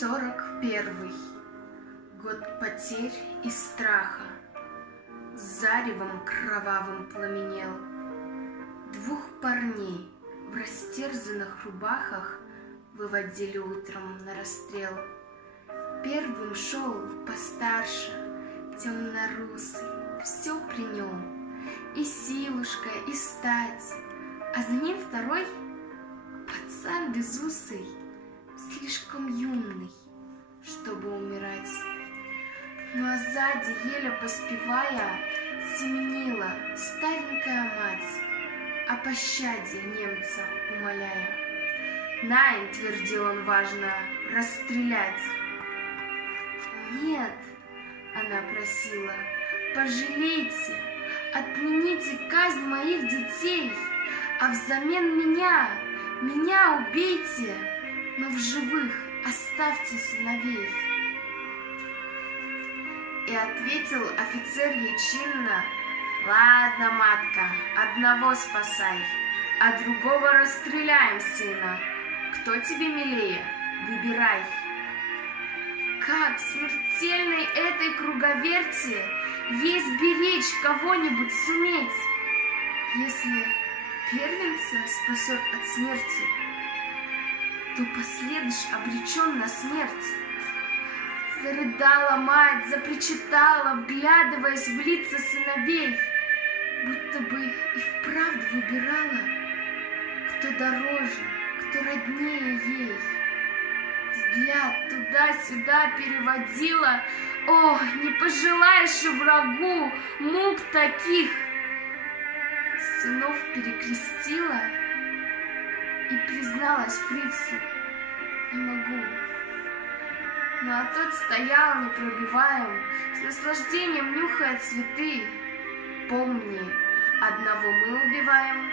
41. Год потерь и страха заревом кровавым пламенел. Двух парней в растерзанных рубахах выводили утром на расстрел. Первым шел постарше, темно-русый, все при нем, и силушка, и стать, а за ним второй пацан безусый, слишком юный, чтобы умирать. Ну а сзади, еле поспевая, семенила старенькая мать, о пощаде немца умоляя. «Найн», — твердил он важно, — «расстрелять». «Нет», — она просила, — «пожалейте, отмените казнь моих детей, а взамен меня убейте, но в живых оставьте сыновей». И ответил офицер ей чинно: «Ладно, матка, одного спасай, а другого расстреляем сына. Кто тебе милее? Выбирай». Как в смертельной этой круговерти ей сберечь кого-нибудь суметь, если первенца спасет от смерти, то последуешь обречен на смерть? Зарыдала мать, запричитала, вглядываясь в лица сыновей, будто бы и вправду выбирала, кто дороже, кто роднее ей. Взгляд туда-сюда переводила, о, не пожелаешь врагу мук таких. Сынов перекрестила и призналась фрицу: не могу. Ну а тот стоял непробиваем, с наслаждением нюхая цветы. Помни, одного мы убиваем,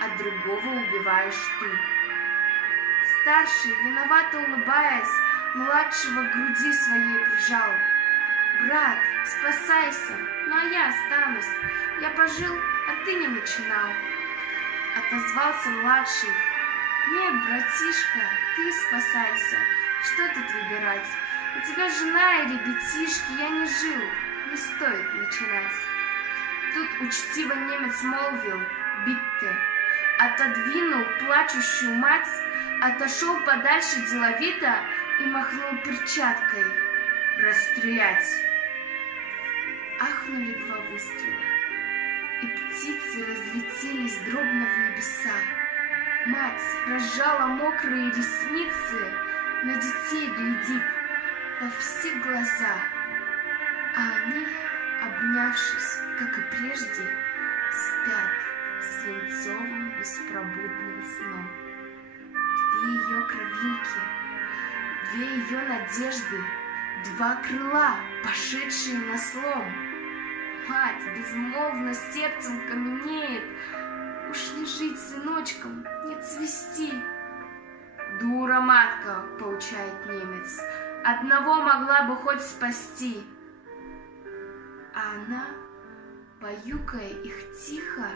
а другого убиваешь ты. Старший, виновато улыбаясь, младшего к груди своей прижал. «Брат, спасайся, ну а я останусь. Я пожил, а ты не начинал». Отозвался младший: «Нет, братишка, ты спасайся. Что тут выбирать? У тебя жена и ребятишки, я не жил, не стоит начинать». Тут учтиво немец молвил: «Битте», отодвинул плачущую мать, отошел подальше деловито и махнул перчаткой: «Расстрелять!» Ахнули два выстрела, и птицы разлетелись дробно в небеса. Мать разжала мокрые ресницы, на детей глядит во все глаза, а они, обнявшись, как и прежде, спят свинцовым беспробудным сном. Две ее кровинки, две ее надежды, два крыла, пошедшие на слом. Мать безмолвно сердцем каменеет, уж не жить сыночком, не цвести. «Дура, матка», — поучает немец, — «одного могла бы хоть спасти». А она, баюкая их тихо,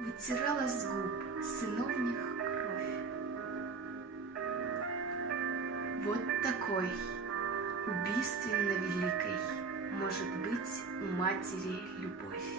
вытирала с губ сыновних кровь. Вот такой, убийственно великой, может быть у матери любовь.